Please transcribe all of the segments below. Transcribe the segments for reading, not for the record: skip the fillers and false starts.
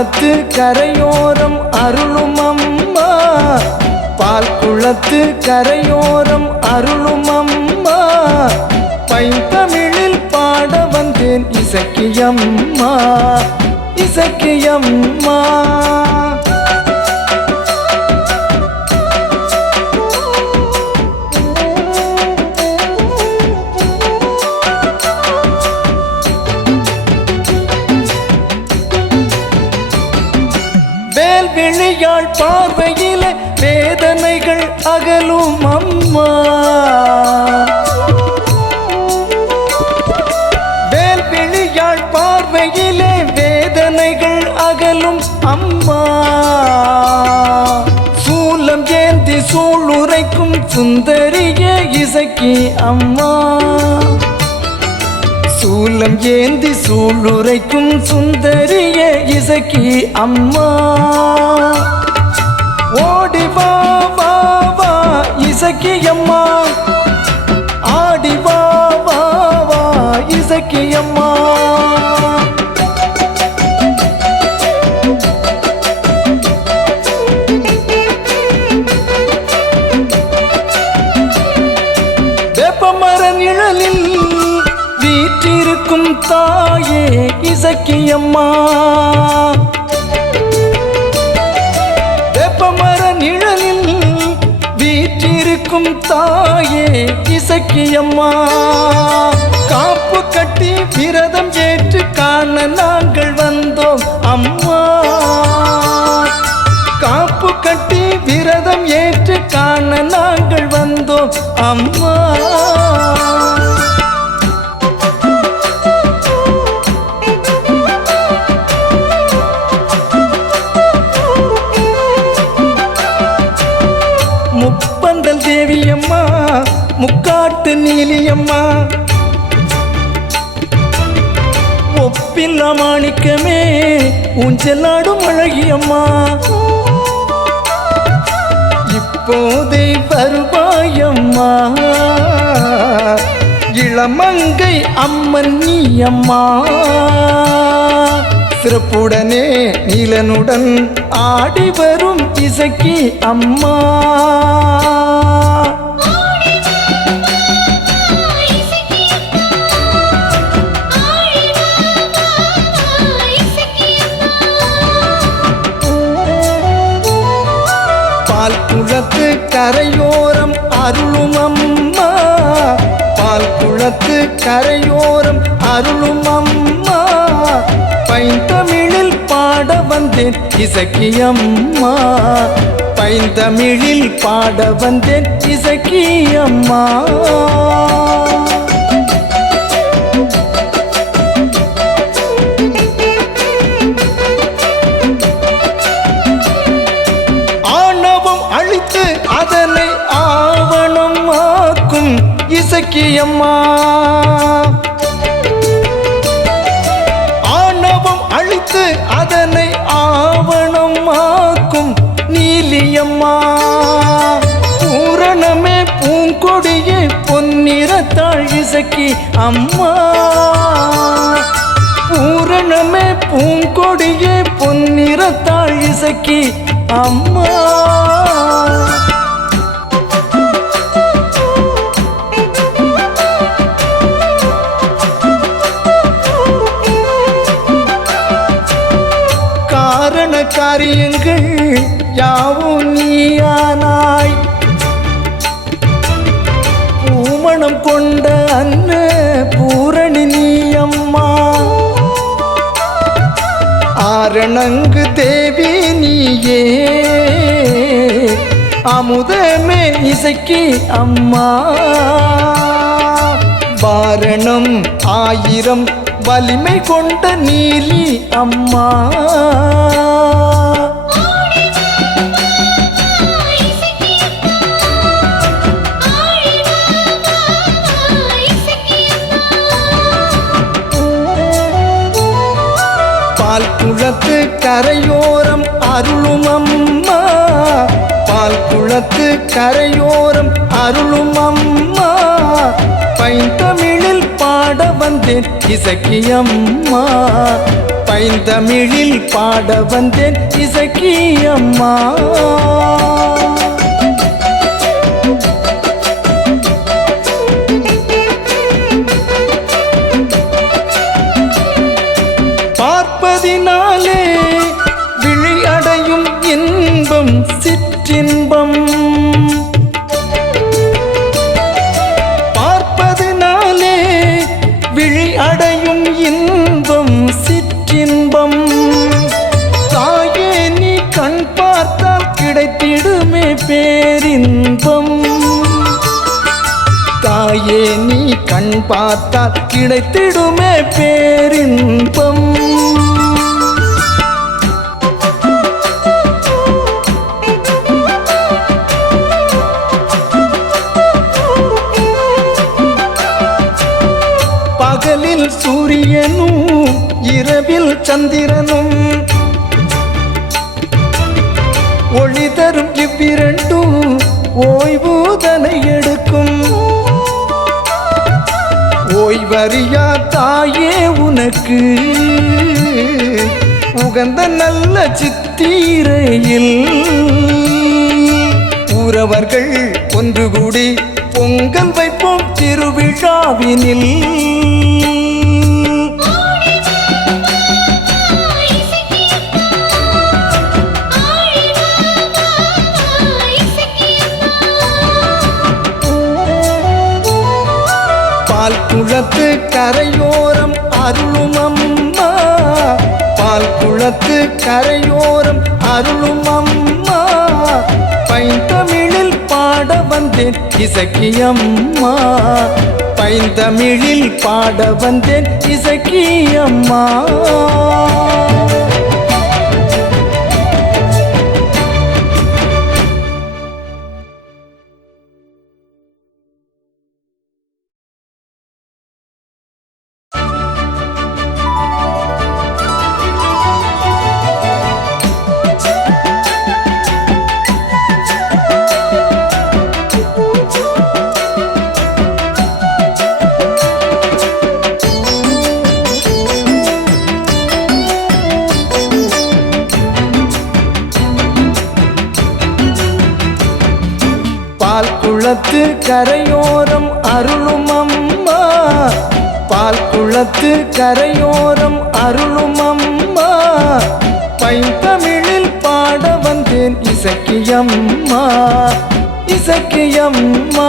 குளத்து கரையோரம் அருளும் அம்மா, பால் குளத்து கரையோரம் அருளும் அம்மா, பைந்தமிழில் பாட வந்தேன் இசக்கியம்மா, இசக்கியம்மா. வேல்விழியாள் பார்வையிலே வேதனைகள் அகலும் அம்மா, வேல்விழியாள் பார்வையிலே வேதனைகள் அகலும் அம்மா, சூலம் ஏந்தி சூளுரைக்கும் சுந்தரிய இசக்கி அம்மா, சூலம் ஏந்தி சூளுரைக்கும் சுந்தரிய இசக்கி அம்மா. ஓடி வா வா வா இசக்கி அம்மா, ஆடி வா வா வா இசக்கி அம்மா. வேப்பமர நிழலில் வீற்றிருக்கும் தாயே இசக்கியம்மா, வேப்பமர நிழலில் வீற்றிருக்கும் தாயே இசக்கியம்மா. காப்பு கட்டி விரதம் ஏற்று காண நாங்கள் வந்தோம் அம்மா, காப்பு கட்டி விரதம் ஏற்று காண நாங்கள் வந்தோம் அம்மா. முப்பந்தல் தேவியம்மா, முக்காட்டு நீலியம்மா, ஒப்பில்லா மாணிக்கமே ஊஞ்சலாடும் அழகியம்மா. இப்போதே வருவாயம்மா இளமங்கை அம்மன் நீ அம்மா, சிறப்புடனே நீலனுடன் ஆடி வரும் இசக்கி அம்மா. பால் குளத்து கரையோரம் அருளும் அம்மா, பால் குளத்து கரையோரம் அருளும் அம்மா, பைந்தமிழில் பாட வந்தேன் இசக்கியம்மா, பைந்தமிழில் பாட வந்தேன் இசக்கியம்மா. ஆணவம் அழித்து அதனை ஆவணம் ஆக்கும் இசக்கியம்மா, ஆணவம் அழித்து அதனை ஆவணம் ஆக்கும் நீலியம்மா. பூரணமே பூங்கொடியே பொன்னிறத்தாள் இசக்கி அம்மா, பூரணமே பூங்கொடியே பொன்னிறத்தாள் இசக்கி அம்மா. காரண காரியங்கள் யாவும் நீயானாய், பூமணம் கொண்ட அன்ன பூரணி நீ அம்மா, ஆரணங்கு தேவி நீயே அமுதமே இசக்கி அம்மா. வாரணம் ஆயிரம் வலிமை கொண்ட நீலி அம்மா, பால் குளத்து கரையோரம் அருளும் அம்மா, பால் குளத்து கரையோரம் அருளும் அம்மா, பைந்தமிழில் பாட பாட வந்தேன் இசக்கியம்மா, பைந்தமிழில் பாட வந்தேன் இசக்கியம்மா. பார்ப்பதினாலே விழி அடையும் இன்பம் சிற்றின்பம், பார்ப்பதினாலே விழி அடையும் இன்பம் சிற்றின்பம். தாயே நீ கண் பார்த்தால் கிடைத்திடுமே பேரின்பம், தாயே நீ கண் பார்த்தால் கிடைத்திடுமே பேரின்பம். பகலில் சூரியனும் இரவில் சந்திரனும் ஒளி தரும் இவ்விரண்டும் ஓய்வுதனை எடுக்கும். ஓய்வறியா தாயே உனக்கு உகந்த நல்ல சித்திரையில் ஊரவர்கள் ஒன்று கூடி பொங்கல் வைப்போம் திருவிழாவினில். பால் குளத்து கரையோரம் அருளும் அம்மா, பால் குளத்து கரையோரம் அருளும் அம்மா, பைந்தமிழில் பாட வந்தேன் இசக்கியம்மா, பைந்தமிழில் பாட வந்தேன் இசக்கியம்மா. பால் குளத்து கரையோரம் அருளும் அம்மா, பால் குளத்து கரையோரம் அருளும் அம்மா, பைந்தமிழில் பாட வந்தேன் இசக்கியம்மா, இசக்கியம்மா.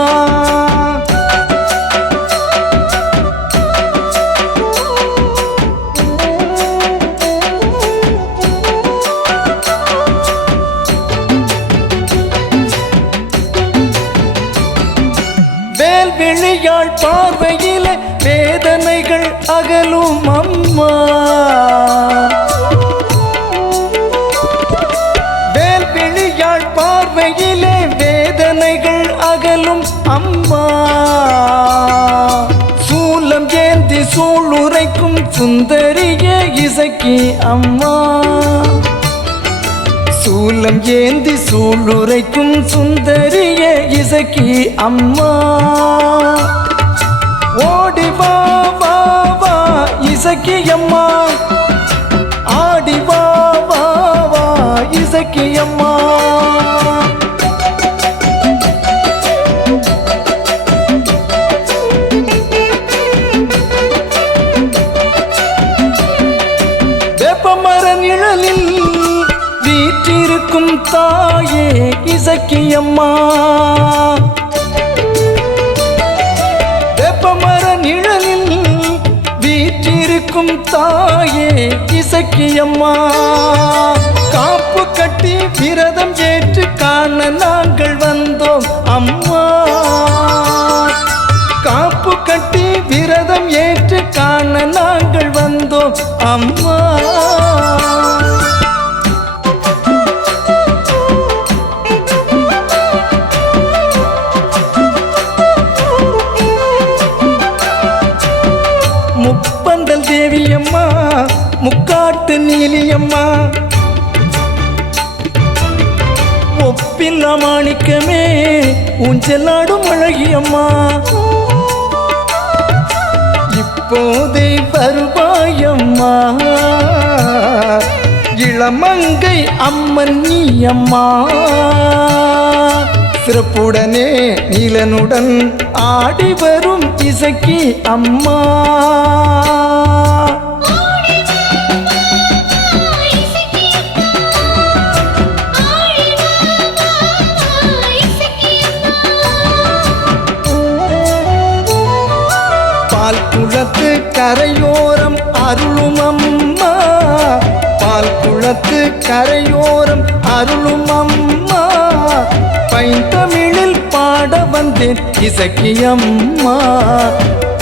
வேல்விழியாள் பார்வையில வேதனைகள் அகலும் அம்மா, வேல்விழியாள் பார்வையிலே வேதனைகள் அகலும் அம்மா. சூலம் ஏந்தி சூளுரைக்கும் சுந்தரிய இசக்கி அம்மா, சூலம் ஏந்தி சூளுரைக்கும் சுந்தரிய இசக்கி அம்மா. ஓடி வா வா வா இசக்கியம்மா, ஆடி வா வா வா இசக்கியம்மா. வேப்பமர நிழலில் வீற்றிருக்கும் தாயே இசக்கியம்மா, வேப்பமர நிழலில் வீற்றிருக்கும் தாயே இசக்கியம்மா. காப்பு கட்டி விரதம் ஏற்று காண நாங்கள் வந்தோம் அம்மா, காப்பு கட்டி விரதம் ஏற்று காண நாங்கள் வந்தோம் அம்மா. முப்பந்தல் தேவியம்மா, முக்காட்டு நீலியம்மா, ஒப்பில்லா மாணிக்கமே ஊஞ்சலாடும் அழகியம்மா. தற்போதே வருவாயம்மா இளமங்கை அம்மன் நீ அம்மா சிறப்புடனே நீலனுடன் ஆடி வரும் இசக்கி அம்மா பால் குளத்து கரையோரம் அருளும் அம்மா பால் குளத்து கரையோரம் அருளும் அம்மா பைந்தமிழில் பாட வந்தேன் இசக்கி அம்மா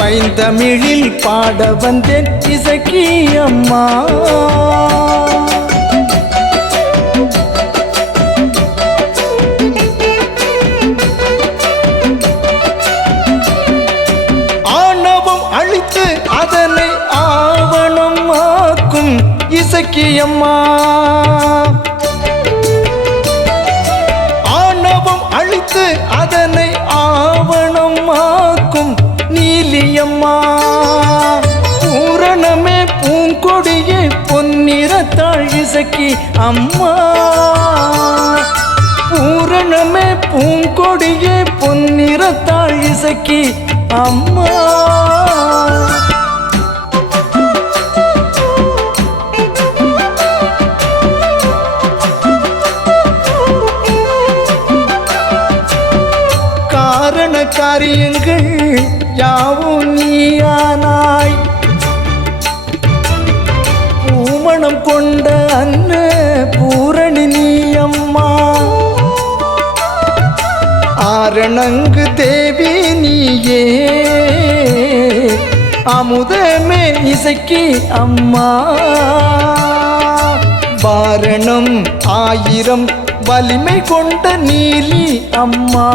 பைந்தமிழில் பாட வந்தேன் இசக்கி அம்மா ஆணவம் அழித்து அதனை ஆவணம் ஆக்கும் இசக்கி அம்மா அழித்து அதனை ஆவணமாக்கும் நீலியம்மா பூரணமே பூங்கொடியே பொன்னிறத்தாள் இசக்கி அம்மா பூரணமே பூங்கொடியே பொன்னிறத்தாள் இசக்கி அம்மா காரியங்கள் யாவும் நீயானாய் பூமணம் கொண்ட அன்ன பூரணி நீ அம்மா ஆரணங்கு தேவி நீயே அமுதமே இசக்கி அம்மா வாரணம் ஆயிரம் வலிமை கொண்ட நீலி அம்மா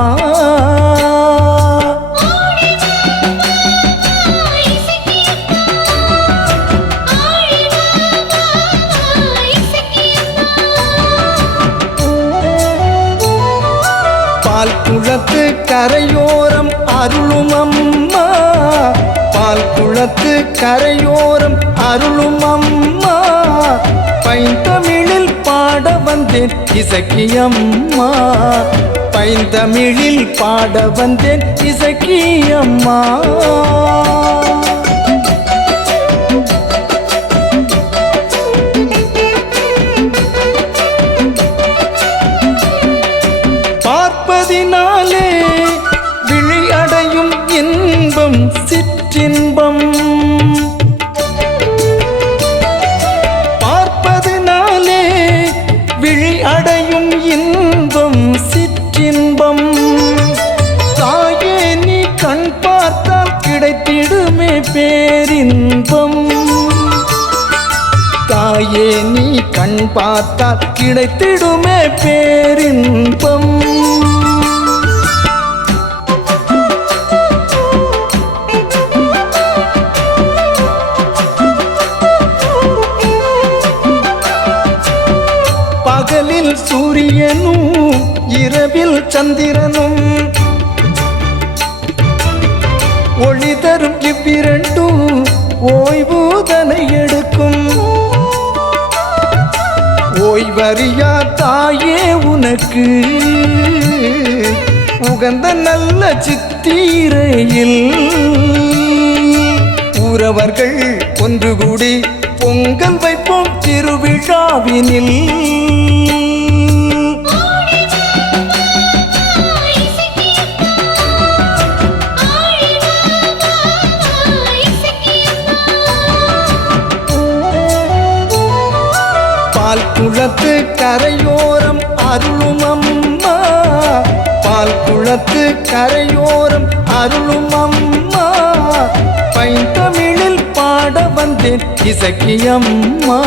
பால் குளத்து கரையோரம் அருளும் அம்மா பால் குளத்து கரையோரம் அருளும் அம்மா பைந்தமிழில் பாட வந்தேன் இசக்கி அம்மா பைந்தமிழில் பாட வந்தேன் இசக்கி அம்மா பார்ப்பதினாலே விழி அடையும் இன்பம் சிற்றின்பம் பார்ப்பதினாலே விழி அடையும் இன்பம் சிற்றின்பம் தாயே நீ கண் பார்த்தால் கிடைத்திடுமே பேரின்பம் தாயே நீ கண் பார்த்தால் கிடைத்திடுமே பேரின்பம் பகலில் சூரியனும் இரவில் சந்திரனும் ஒளி தரும் இவ்விரண்டும் ஓய்வுதனை எடுக்கும் ஓய்வறியா தாயே உனக்கு உகந்த நல்ல சித்திரையில் ஊரவர்கள் ஒன்று கூடி பொங்கல் வைப்போம் திருவிழாவினில் பால் குளத்து கரையோரம் அருளும் அம்மா பால் குளத்து கரையோரம் அருளும் அம்மா பைந்தமிழில் பாட வந்தேன் இசக்கி அம்மா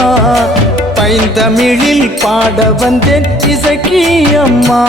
பைந்தமிழில் பாட வந்தேன் இசக்கி அம்மா